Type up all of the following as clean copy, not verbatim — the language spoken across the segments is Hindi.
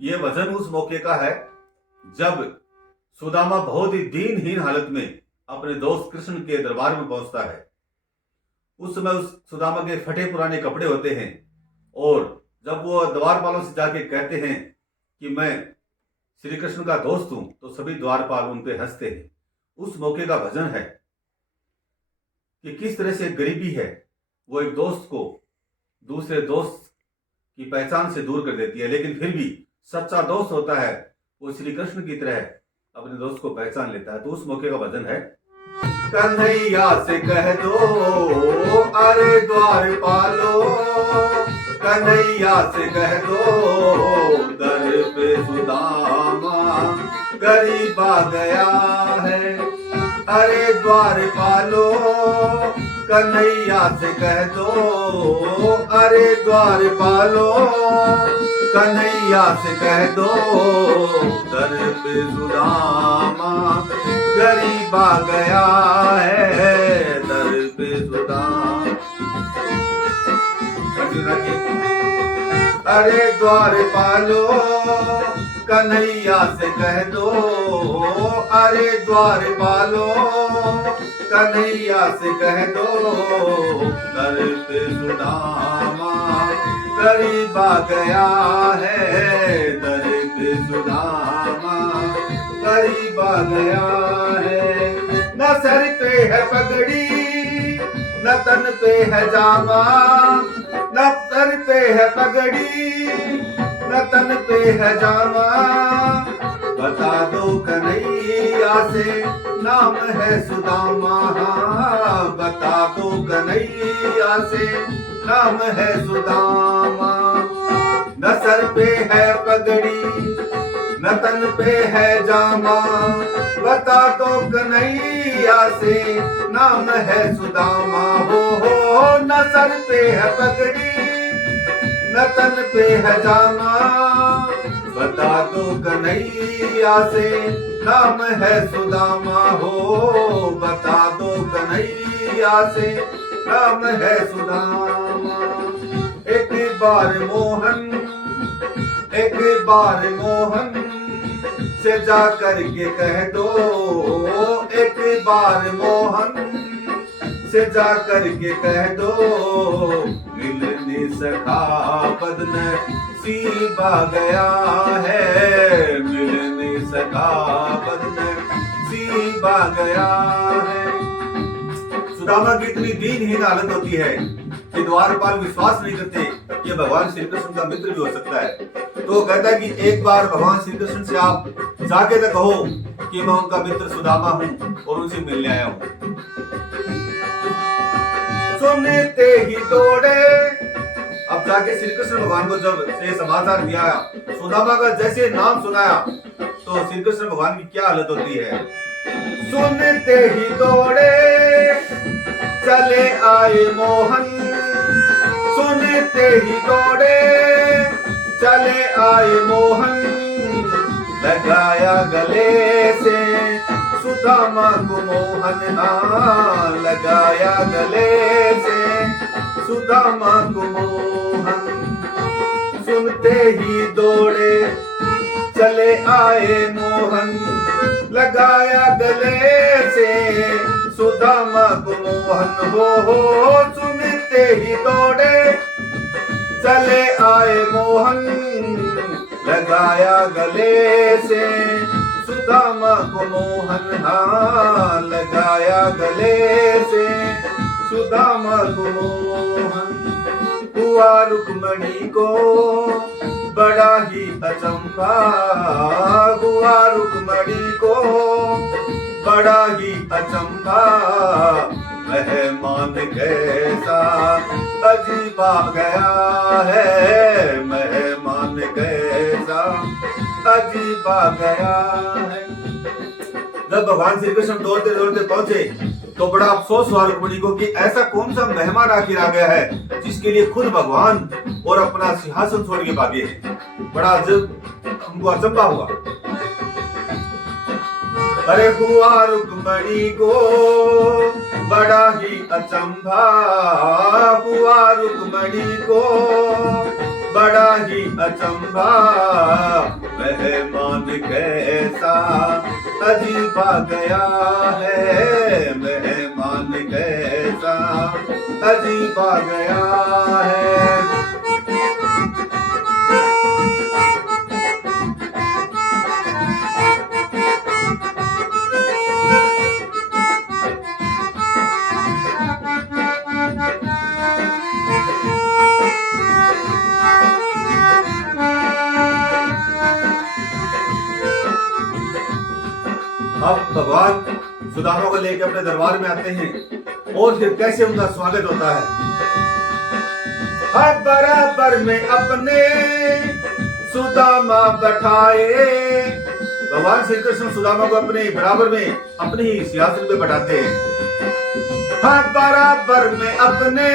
ये भजन उस मौके का है जब सुदामा बहुत ही दीनहीन हालत में अपने दोस्त कृष्ण के दरबार में पहुंचता है। उस समय उस सुदामा के फटे पुराने कपड़े होते हैं और जब वो द्वारपालों से जाके कहते हैं कि मैं श्री कृष्ण का दोस्त हूं, तो सभी द्वारपाल उन पे हंसते हैं। उस मौके का भजन है कि किस तरह से गरीबी है वो एक दोस्त को दूसरे दोस्त की पहचान से दूर कर देती है, लेकिन फिर भी सच्चा दोस्त होता है वो श्री कृष्ण की तरह अपने दोस्त को पहचान लेता है। तो उस मौके का भजन है, कन्हैया से कह दो अरे द्वार पालो, कन्हैया से कह दो दर पे सुदामा गरीब आ गया है, अरे द्वार पालो, कन्हैया से कह दो अरे द्वार पालो, कन्हैया से कह दो दर पे सुदामा गरीब आ गया है, दर पे सुदामा। अरे द्वार पालो, कन्हैया से कह दो अरे द्वार पालो, कन्हैया से कह दो दर पे सुदामा गरीब आ गया है, दर पे सुदामा गरीब आ गया है। न सर पे है पगड़ी न तन पे है जामा, न सर पे है पगड़ी न तन पे है जामा, बता दो कन्हैया से नाम है सुदामा, बता दो कन्हैया से नाम है सुदामा। न सर पे है पगड़ी न तन पे है जामा, बता दो कन्हैया से नाम है सुदामा। हो न सर पे है पगड़ी न तन पे है जामा, बता दो कन्हैया से नाम है सुदामा। हो बता दो कन्हैया से नाम है सुदामा। एक बार मोहन से जा करके कह दो, एक बार मोहन से जा करके कह दो, मिलने सखा बदनसीब आ गया है, मिलने सखा बदनसीब आ गया है। सुदामा की इतनी दीनहीन हालत होती है कि द्वारपाल विश्वास नहीं करते कि भगवान श्री कृष्ण का मित्र भी हो सकता है। तो कहता है कि एक बार भगवान श्री कृष्ण से आप जाके तो कहो कि मैं उनका मित्र सुदामा हूं और उनसे मिलने आया हूं। सुनते ही दौड़े, अब जाके श्री कृष्ण भगवान को जब से समाचार दिया, सुदामा का जैसे नाम सुनाया तो श्री कृष्ण भगवान की क्या हालत होती है। सुनते ही दौड़े चले आए मोहन, सुनते ही दौड़े चले आए मोहन, लगाया गले से सुदामा को मोहन, लगाया गले से सुदामा को मोहन। सुनते ही दौड़े चले आए मोहन, लगाया गले से सुदामा को मोहन। हो सुनते ही दौड़े चले आए मोहन, लगाया गले से सुदामा को मोहन, लगाया गले से सुदामा को मोहन। हुआ रुक्मणी को बड़ा ही अचंभा, हुआ रुक्मणी को बड़ा ही अचंभा, मेहमान कैसा अजीब आ गया है, मेहमान कैसा अजीब आ गया है। जब भगवान श्री कृष्ण दौड़ते दौड़ते पहुंचे तो बड़ा अफसोस हुआ रुक्मिणी को कि ऐसा कौन सा मेहमान आखिर आ गया है जिसके लिए खुद भगवान और अपना सिंहासन छोड़ के भागे हैं। बड़ा हमको अचंभा हुआ। अरे हुआ रुक्मिणी को बड़ा ही अचंभा, हुआ रुक्मिणी को बड़ा ही अचंभा, मेहमान कैसा अजीबा गया है, मेहमान कैसा अजीबा गया है। अब भगवान सुदामा को लेकर अपने दरबार में आते हैं और फिर कैसे उनका स्वागत होता है। अब बराबर में अपने सुदामा बैठाए, भगवान श्री कृष्ण सुदामा को अपने बराबर में अपने ही सिंहासन पे बैठाते हैं। हाँ, बराबर में अपने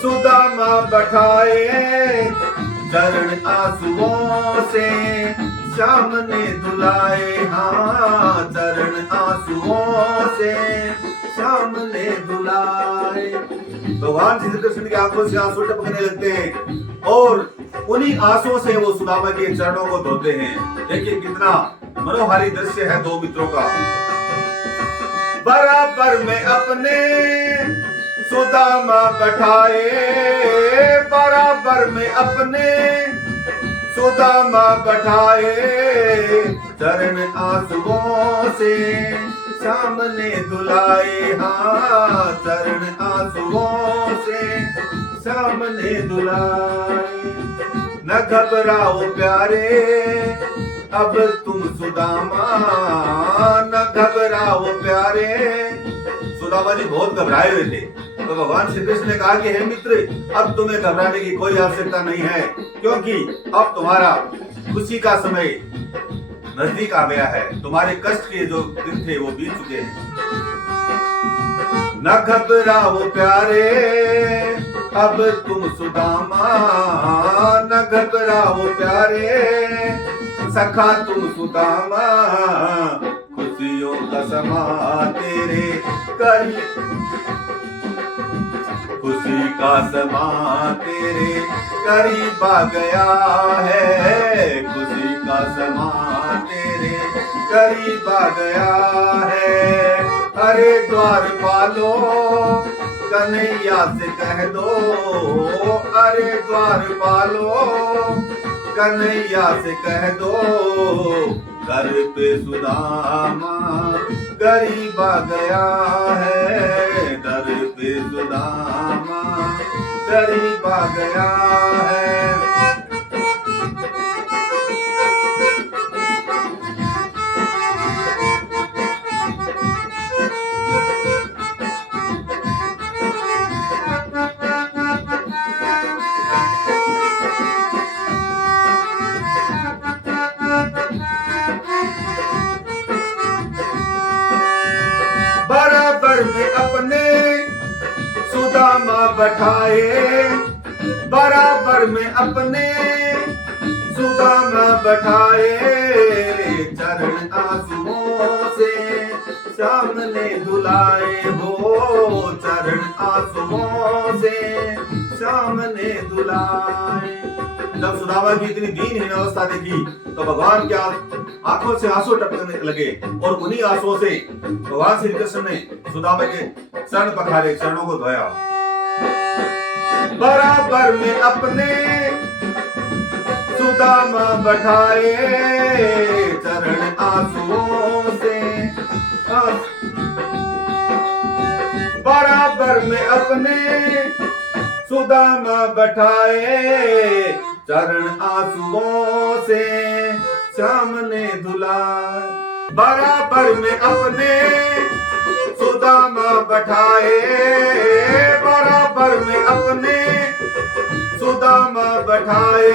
सुदामा बैठाए, चरण आंसुओं से श्याम ने धुलाए। हाँ, चरण आंसुओं से श्याम ने धुलाए। भगवान श्री कृष्ण की आंखों से आंसू टपकने लगते हैं और उन्हीं आंसुओं से वो सुदामा के चरणों को धोते हैं। देखिए कितना मनोहारी दृश्य है दो मित्रों का। बराबर में अपने सुदामा बैठाए, बराबर में अपने सुदामा बैठाए, चरण आंसुओं से श्याम ने धुलाए। हाँ, चरण आंसुओं से श्याम ने धुलाए। न घबराओ प्यारे अब तुम सुदामा, न घबराओ प्यारे। सुदामा जी बहुत घबराए हुए थे, तो भगवान श्री कृष्ण ने कहा कि हे मित्र, अब तुम्हें घबराने की कोई आवश्यकता नहीं है, क्योंकि अब तुम्हारा खुशी का समय नजदीक आ गया है। तुम्हारे कष्ट के जो दिन थे वो बीत चुके हैं। न घबराओ प्यारे अब तुम सुदामा, न घबराओ प्यारे सखा तुम सुदामा, खुशियों का समा तेरे करी, खुशी का समा तेरे करीब आ गया है, खुशी का समा तेरे करीब आ गया है। अरे द्वार पालो कन्हैया से कह दो, अरे द्वार पालो कन्हैया से कह दो, घर पे सुदामा गरीब आ गया है, घर पे सुदामा गरीब आ गया है। बराबर में अपने सुदामा बैठाए, बराबर में अपने सुदामा बैठाए, चरण आंसुओं से श्याम ने धुलाए हो, चरण आंसुओं से श्याम ने धुलाए। जब सुदामा की इतनी दीनहीन अवस्था देखी तो भगवान के आंखों से आंसू टपकने लगे और उन्हीं आंसुओं से भगवान श्री कृष्ण ने सुदामा के चरण पखारे, चरणों को धोया। बराबर में अपने सुदामा बैठाए, चरण आंसुओं से, बराबर में अपने सुदामा बैठाए, चरण आंसुओं से श्याम ने धुलाए। बराबर में अपने सुदामा बैठाए, बराबर में अपने सुदामा बैठाए,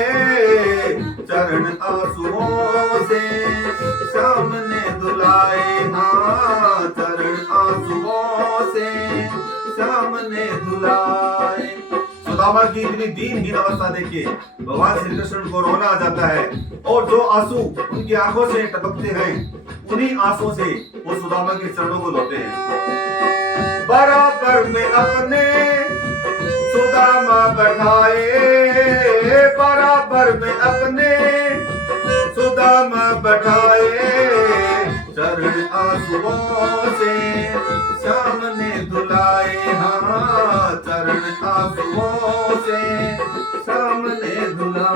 चरण आंसुओं से श्याम ने धुलाए। हाँ, चरण आंसुओं से श्याम ने धुलाए। सुदामा की इतनी दीनहीन अवस्था देखिए भगवान श्री कृष्ण को रोना आ जाता है और जो आंसू उनकी आंखों से टपकते हैं उन्हीं आंसुओं से वो सुदामा के चरणों को धोते हैं। बराबर में अपने सुदामा बैठाए, द्वार में अपने सुदामा बैठाए, चरण आंसुओं से सामने धुलाए, हाँ चरण आंसुओं से सामने धुला।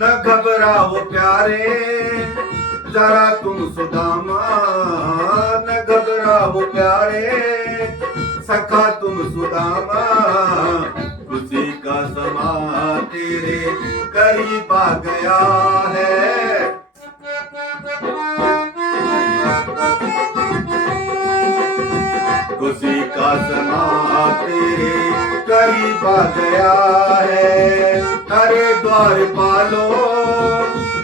न घबराओ प्यारे जरा तुम सुदामा, न घबराओ प्यारे सखा तुम सुदामा, खुशी का समा तेरे करीब आ गया है। खुशी का समा तेरे करीब आ गया है। अरे द्वार पालो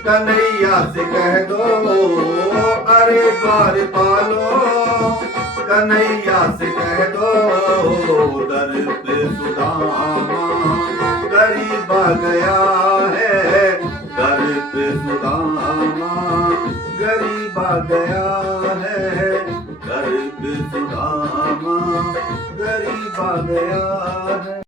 कन्हैया से कह दो, अरे द्वार पालो कन्हैया से कह दो, दर पे सुदामा करीब आ गया है, दर पे सुदामा करीब आ गया है, दर पे सुदामा करीब आ गया है।